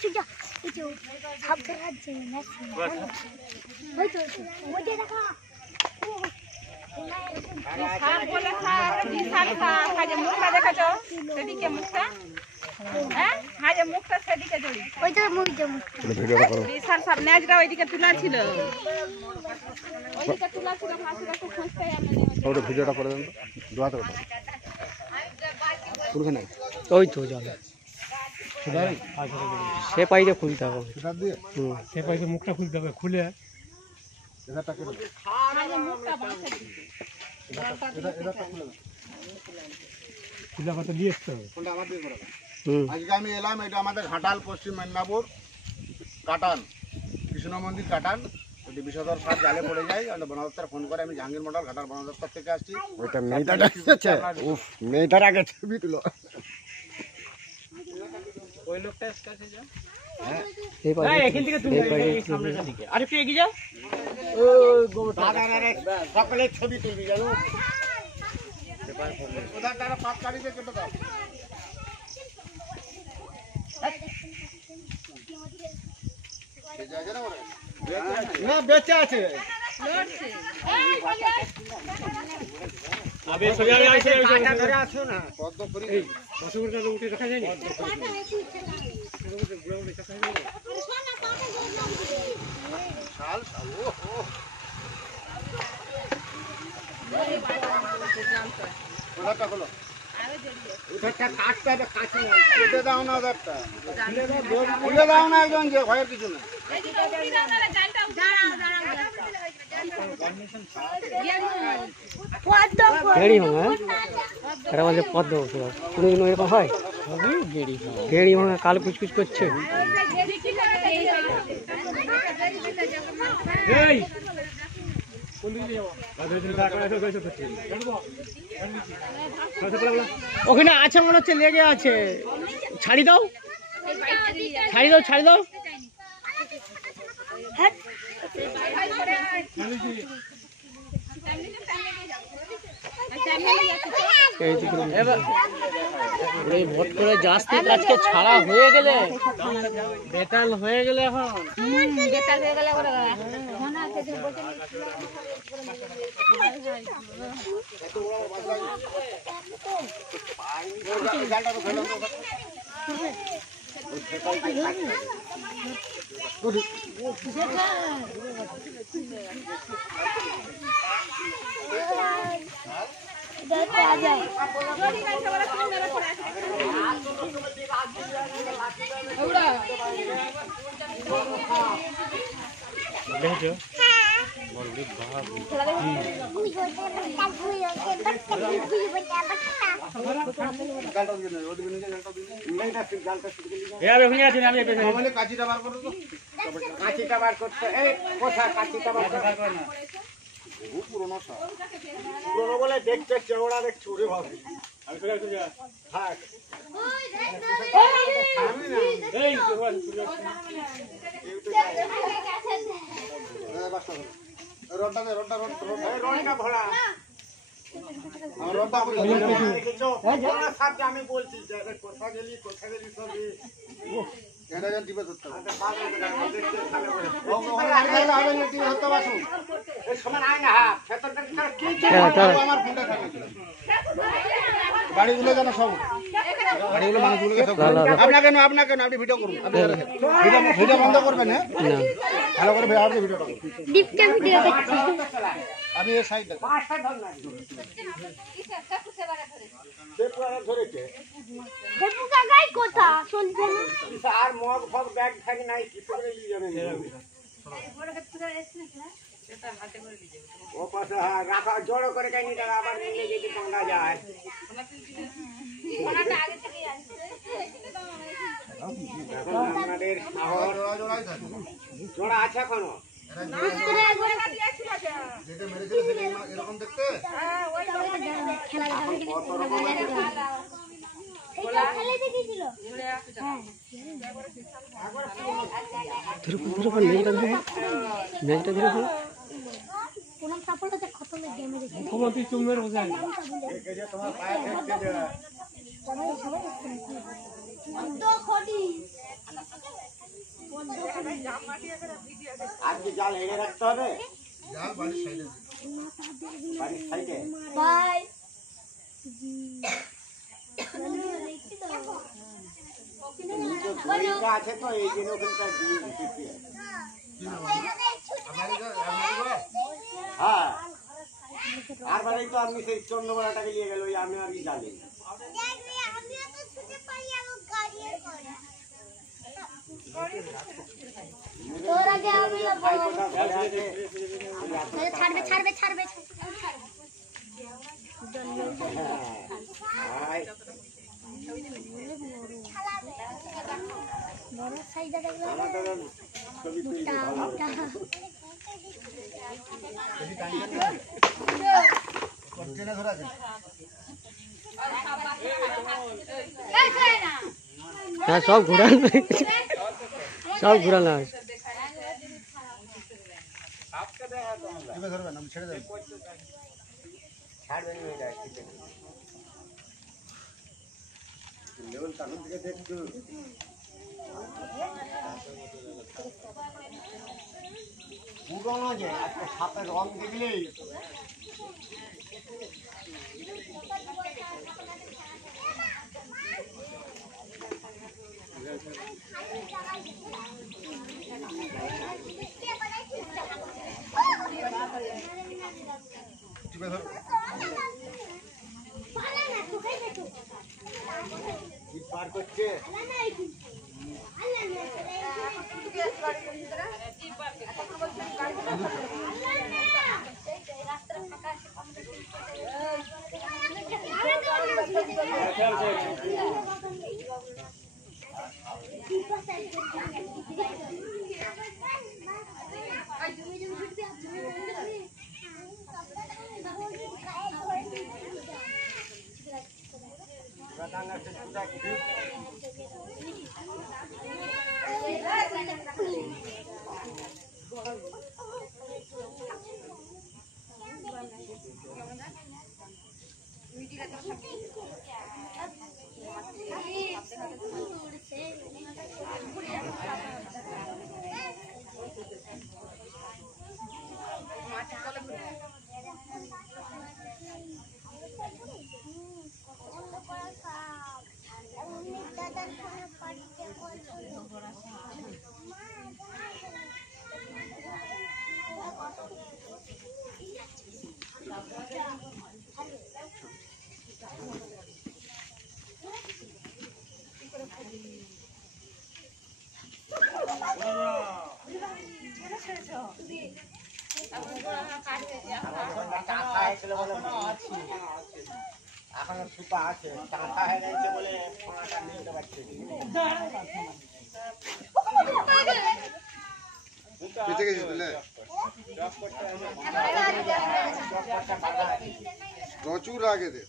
সুজা এই যে সাবধান আছে না ওই তো ওই যে দেখা স্যার বলে স্যার বিশাল স্যার কাজে মুখটা দেখাছো সেদিকে মুখটা হ্যাঁ হাজে মুখটা সেদিকে জড়ি ওই তো মুখটা ভিডিওটা করো বিশাল স্যার নেজরা ওইদিকে তুলা ছিল ওইদিকে তুলা ছিল ফাঁসিটা তো খুঁজতে আমরা ওটা ভিডিওটা করে দেন তো দোয়াতে করো শুরু নাই ওই তো জলে সে পাইতে খুলতে হবে সেটা দিয়ে সে পাইতে মুখটা খুলতে হবে খুলে এটাটা করে দাও হাজে মুখটা বাঁচে এটাটা খুলে দাও খুলে কথা দিয়ে আসতে হবে কোনটা আমার দিয়ে করে দাও আজকে আমি এলাম এটা আমাদের ঘাটাল পশ্চিম মেদিনীপুর কাটান কৃষ্ণ মন্দির কাটান যদি বিষধর সাপ জালে পড়ে যায় আমাদের বন দপ্তর ফোন করে আমি জাহাঙ্গীর মন্ডল ঘাটাল বন দপ্তর থেকে আসছি ওইটা মেয়েটাটা এসেছে উফ মেয়েটার আগে ছবি তুলো ওই লোকটা কাছে যা এই পাইতে এখান থেকে তুমি সামনের দিকে আর একটু এগিয়ে যাও সকালে ছবি তুলবি জানো ওদের তারা পাঁচ গাড়িতে কেটে দাও না বেঁচে আছে আবে সোজা আসে ধরে আসো না পদ্ম করি এই বসুরটা উঠে রাখা যায় না শাল শাল ও ওটা হলো ওটা কাটতে হবে কাছে না কেটে দাও না ওটা খুলে দাও না একজন যে ভয়ের কিছু না গেড়ি ভাঙা এরা বলছে পদ্ম কোনো দিন এরকম হয় গেড়ি ভাঙা কাল কুচকুচ করছে ওখানে আছে মনে হচ্ছে লেগে আছে ছাড়ি দাও ছাড়ি দাও ছাড়ি দাও এই ভোট করে জাস্তি আজকে ছাড়া হয়ে গেলে বেতাল হয়ে গেলে এখন বেতাল হয়ে গেলে ওরা কাঁচিটা বার করো তো কাঁচিটা বার করতে এই কোথা কাঁচিটা বার করতে না পুরোনো সব পুরোনো বলে দেখতে চওড়া দেখছি ওরে ভাবে আমি চলে আসছি থাক আমি না এই রোডটা দে রোডটা রোডটা ভরা আমার রোডটা দেখছো পুরোনো সব যে আমি বলছি যে কোথা গেলি সব এটা জান দিবে ধরতে হবে দেখতে ভালো করে ও হবে না দিবে ধরতে বাসু এই সমান আয় না হাত ভেতরটা কি আমার ফোনটা খাবে গাড়িগুলো জানো সব গাড়িগুলো মানুষগুলো সব আপনাকে কেন আপনি ভিডিও করুন ভিডিও বন্ধ করবেন হ্যাঁ ভালো করে আপনি ভিডিওটা করুন দীপটা ভিডিও দেখছি আমি এই সাইড দেখো পাঁচটা ধর না ধরেছে দেবু কাকাই কথা চলছে না আর মগ ফগ ব্যাগ থাকে নাই কিছু করে নিয়ে যাবেন ও পাশে হ্যাঁ রাখা জড়ো করে কেন নিয়ে আবার নিয়ে যদি পাঙ্গা যায় আপনাদের জোড়া আছে এখনো এরকম দেখতে আর কি জাল হেঁড়ে রাখতে হবে? বাড়ির সাইডে ভাই দড়িটা আছে তো এই জন্য ওখানটা দিয়ে দিচ্ছি। হ্যাঁ আর বাড়ি তো আপনি সেই চন্দ্রবেলাটাকে নিয়ে গেল ওই আমি আর কি জানি তোর আগে আমি ভাইপোটা ঘরে আছে। ছাড়বে ছাড়বে ছাড়বে ভাই বড় সাইজটা দেখলে আমাদের ছবি তুলতে ভালো লাগে। হ্যাঁ সব ঘুরানো সব ঘুরানো আছে ছাড়বেন না এটা ঠিক আছে। লেভেল তখন থেকে দেখছো পুরনো যে একটা সাপের রং দেখলেই পার করছে এখন সুতা আছে টাকা হয়ে গেছে বলে পোনাটা নিতে পারছে বেঁচে গেছিস বলে প্রচুর আগে দে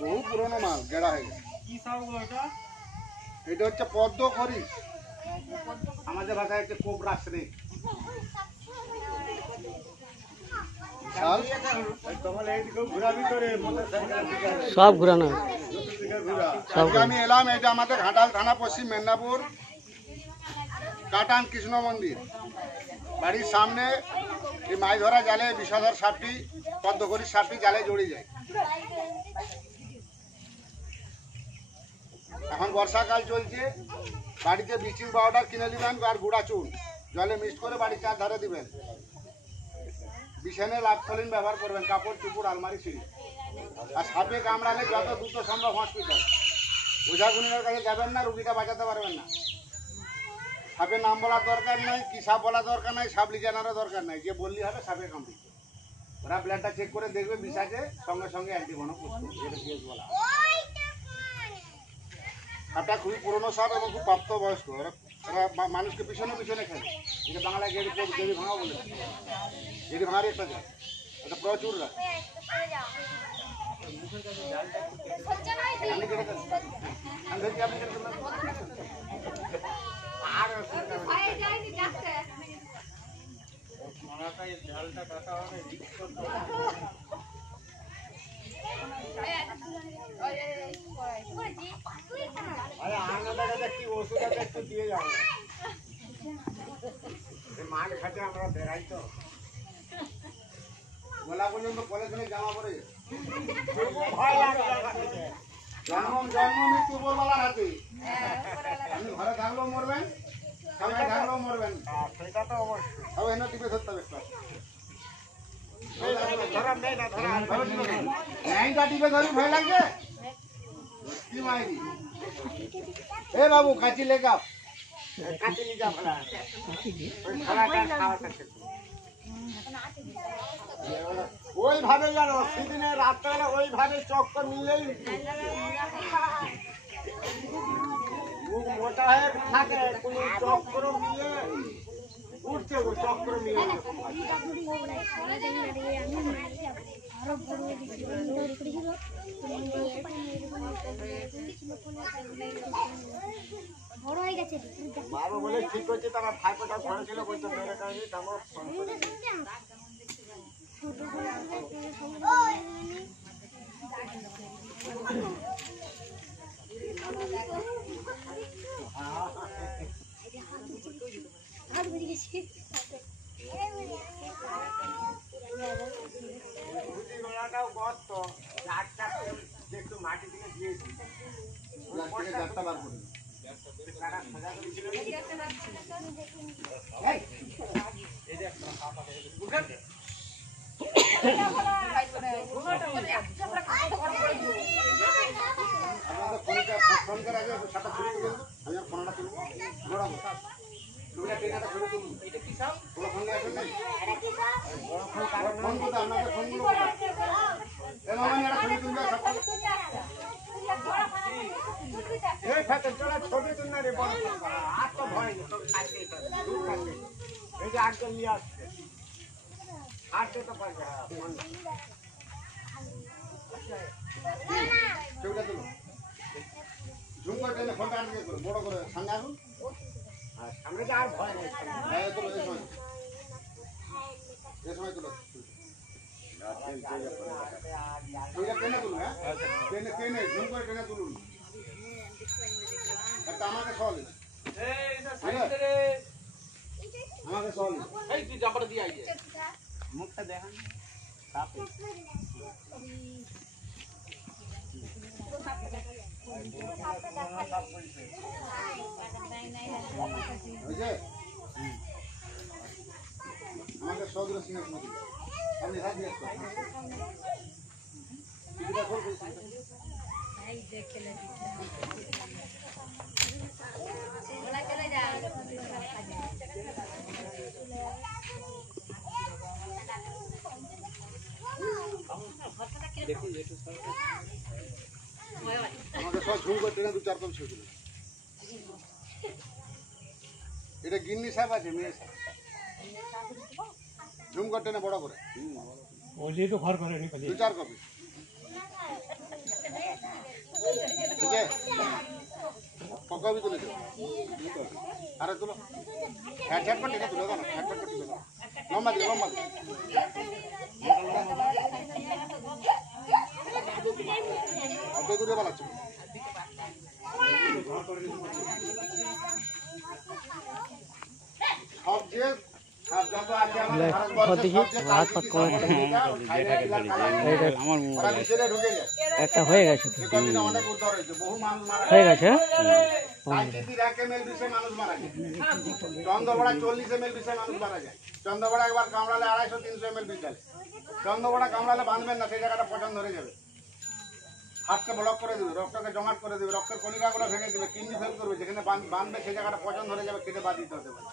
বহু পুরনো মাল গেড়া হয়ে গেছে এটা হচ্ছে পদ্ম খড়ি আমাদের ভাষায় হচ্ছে কোবরা স্নেক শাল সব ঘুরানো আছে আজকে আমি এলাম এটা আমাদের ঘাটাল থানা পশ্চিম মেদিনীপুর কাটান কৃষ্ণ মন্দির বাড়ির সামনে এই মাছ ধরা জালে বিষধর সাপটি পদ্মখড়ির সাপটি জালে জড়িয়ে যায়। এখন বর্ষাকাল চলছে বাড়িতে ব্লিচিং পাউডার কিনে নেবেন আর গুঁড়া চুন জলে মিক্স করে বাড়ির চারধারে দিবেন। বিছানে লাভথলিন ব্যবহার করবেন কাপড় চুপড় আলমারি সিঁড়ি। আর সাপে কামড়ালে যত দ্রুত সম্ভব হসপিটাল ওঝাগুনির কাছে যাবেন না রুগীটা বাঁচাতে পারবেন না। সাপের নাম বলার দরকার নেই কি সাপ বলার দরকার নাই সাপলি জানারও দরকার নাই যে বললি হবে সাপে কামড়িছে ওরা ব্লাডটা চেক করে দেখবে বিষ আছে সঙ্গে সঙ্গে অ্যান্টিভেনম করতে যেটা পিএস বলা সাপটা খুবই পুরনো সাপ এবং খুব প্রাপ্তবয়স্ক ওরা মানুষকে পিছনে পিছনে খেলে এটা বাংলায় গেড়ি ভাঙা বলে গেড়ি ভাঙারই একটা যায় এটা প্রচুর রাখ ঝালটা কাটা হবে ওষুধটা একটু দিয়ে যাও মাঠ ঘাটে আমরা বেড়াই তো গলা পর্যন্ত পলিথিনে জামা পরে ভয় লাগে জন্ম মৃত্যু উপরওয়ালার হাতে। আপনি ঘরে থাকলেও মরবেন, সামনে থাকলেও মরবেন। সেটা তো অবশ্যই তবে এনে টিপে ধরতে হবে একটা। ধরা নেই না ধরা লাইনটা টিপে ধরি ভয় লাগবে কি মাইরি। এ বাবু কাঁচি লেখা কাছে নিয়ে যা ভাড়া ওই খাওয়াটা খাওয়াটা ওইভাবে জানো সেদিনে রাত্রেবেলা ওইভাবে চক্কর মিলেই মুখ মোটা হয়ে থাকে কোনো চক্র মিলে উঠছে গো চক্র মিলে বড় হয়ে গেছে বাবা বলে ঠিক হচ্ছে তারা ভাইপোটা ঘরে ছিল বলতো মেরে কাহিনী তারপর হাত বেরিয়ে গেছে বুঝি গোড়াটাও গর্ত চারটা একটু মাটি থেকে দিয়েছি চারটা বার করে তারা সোজা করেছিল আপনাদের ফোন করে আগে সাটা শুরু করে আমি আর ফোনটা তুলব বড় তুমি টেনাটা শুরু করুন বড় ফোন নিয়ে আসেন নাই ফোন করতে আপনাদের ফোনগুলো এ মামা নিয়ে একটা ছবি তুলবে এই ফাতে চলা ছবি তুল না রে বড় আর তো ভয় নেই তোকে কাটতে দূর কাটতে এই যে আজকে নিয়ে আসছে আসতে তো পারবে ছবিটা তুলো ঝুম করে টেনে ফোনটা আনতে করো বড় করে সামনে আসুন আর সামনে তো আর ভয় নেই হ্যাঁ তুলো এই সময় তুলো ছবিটা টেনে তুলুন হ্যাঁ টেনে টেনে ঝুম করে টেনে তুলুন একটা আমাকে সল আমাকে সল মুখটা দেখান হয়েছে আমাকে সদর সিংহাসন আপনি রাত দিয়ে টিভিটা খোল আমাকে সব ঝুম করে টেনে 2-4 কম ছিল এটা গিন্নি সাহেব আছে মেয়ে সাহেব ঝুম করে টেনে বড় করে ওই তো ঘর করে 2-4 কপি ঠিক আছে পকাবি তুলে দেবো আরে তুলো হ্যাঁ করে টেনে তুলে দাও না হ্যাঁ করে তুলে দাও লম্বা দিকে অত দূরে বানাচ্ছ সব যে যত আছে আমাদের ভারতবর্ষে একটা হয়ে গেছে তো অনেক উদ্ধার হয়েছে বহু মানুষ মারা হয়ে গেছে রাজনীতির 1 ml বিষে মানুষ মারা যায় চন্দ্রবড়া 40 ml বিষে মানুষ মারা যায় চন্দ্রবড়া একবার কামড়ালে 250-300 ml বিষ ঢালে চন্দ্রবড়া কামড়ালে বাঁধবেন না সেই জায়গাটা পচন ধরে যাবে হাতকে ব্লক করে দেবে রক্তকে জমাট করে দেবে রক্তের কণিকাগুলো ভেঙে দেবে কিডনি ফেল করবে যেখানে বাঁধবে সেই জায়গাটা পচন ধরে যাবে কেটে বাদ দিতে হতে পারে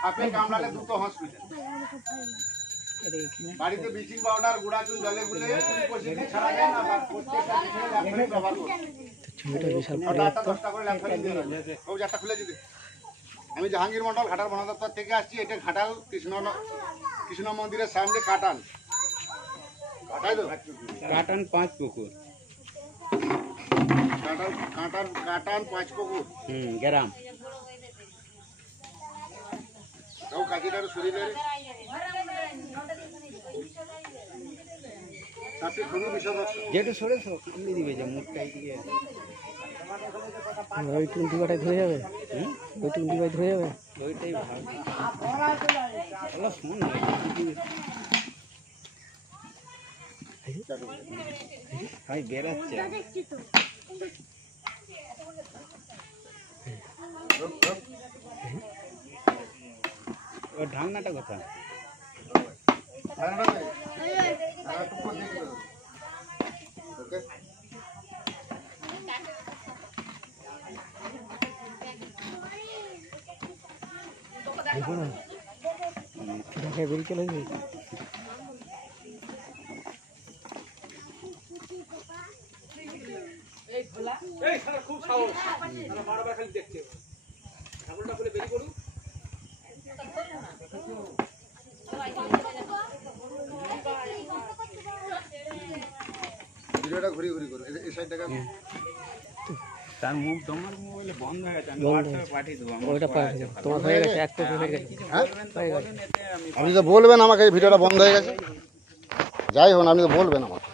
সাপে কামড়ালে দ্রুত হসপিটাল বাড়িতে ব্লিচিং পাউডার গুঁড়া চুন জলে গুলে 20-25 দিন ছাড়া যায় না প্রত্যেকটা বিছানায় ল্যাপটপ ব্যবহার করুন ছবিটা বিশাল বড় 8-10টা করে ল্যাপটপ দিয়ে রয়েছে ও যাটা খুলে দিবে আমি জাহাঙ্গীর মন্ডল ঘাটাল বন দপ্তর থেকে আসছি এটা ঘাটাল কৃষ্ণ মন্দিরের সামনে কাটান তাই তো কাটান 5 পুকুর কাটান 5 পুকুর গ্রাম ও কাকিটার শরীরে তাতে কোনো বিষয় যেটা সরেছো এমনি দিবে যে মুখটা এইদিকে ওই টুন্টি বাটায় ধরে যাবে, ওই টুন্টি বাই ধরে যাবে। ওইটাই ভালো শোন ভাই বেড়াচ্ছে দেখছি তো ওর ঢাকনাটা কোথায়? ওকে দেখে বেরিয়ে চলে যাবে। ভিডিওটা ঘুরি ঘুরি করো এই সাইডটাকে তার মুখ তোমার মোবাইলে বন্ধ হয়ে গেছে, আমি বন্ধ হোয়াটসঅ্যাপে পাঠিয়ে দেবো। আমার ওইটা সবাই পাঠিয়ে আছে দাও। ভালো। তোমার হয়ে গেছে, এক কপি হয়ে গেছে। বলবেন তো বলুন, এতে আমি আপনি তো বলবেন আমাকে এই ভিডিওটা বন্ধ হয়ে গেছে, যাই হোক আপনি তো বলবেন আমাকে।